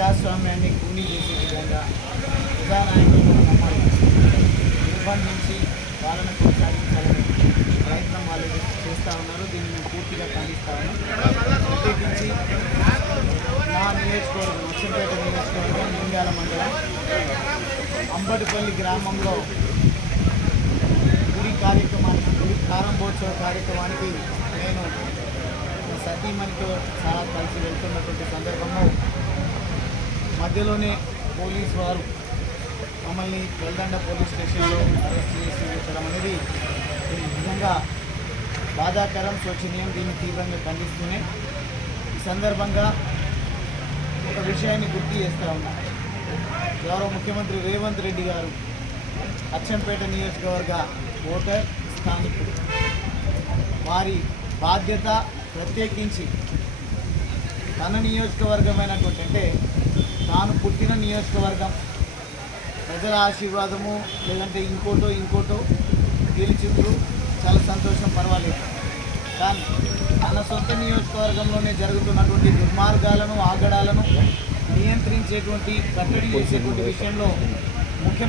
ప్రజాస్వామ్యాన్ని కూనీ చేసే విధంగా ప్రజానాయకులను మమ్మల్ని నిర్బంధించి వాళ్ళను కొనసాగించాలని ప్రయత్నం వాళ్ళు చేస్తూ ఉన్నారు. దీన్ని మేము పూర్తిగా ఖండిస్తా ఉన్నాం. ప్రత్యేకించి నా నియోజకవర్గం లక్ష్మీపేట నియోజకవర్గం లింగాల మండలం అంబటిపల్లి గ్రామంలో గుడి ప్రారంభోత్సవ కార్యక్రమానికి నేను సతీమణితో చాలా కలిసి వెళ్తున్నటువంటి సందర్భంలో మధ్యలోనే పోలీసు వారు మమ్మల్ని వెల్దండ పోలీస్ స్టేషన్లో అరెస్ట్ చేసి ఉంచడం అనేది నిజంగా బాధాకరం, శోచనీయం. దీన్ని తీవ్రంగా ఖండిస్తూనే ఈ సందర్భంగా ఒక విషయాన్ని గుర్తు చేస్తూ ఉన్నా. గౌరవ ముఖ్యమంత్రి రేవంత్ రెడ్డి గారు అచ్చంపేట నియోజకవర్గ ఓటర్ స్థానికుడు. వారి బాధ్యత ప్రత్యేకించి తన నియోజకవర్గమైనటువంటి అంటే తాను పుట్టిన నియోజకవర్గం ప్రజల ఆశీర్వాదము లేదంటే ఇంకోటో గెలిచిండ్రు, చాలా సంతోషం, పర్వాలేదు. కానీ తన సొంత నియోజకవర్గంలోనే జరుగుతున్నటువంటి దుర్మార్గాలను ఆగడాలను నియంత్రించేటువంటి కట్టడి చేసేటువంటి విషయంలో ముఖ్యమంత్రి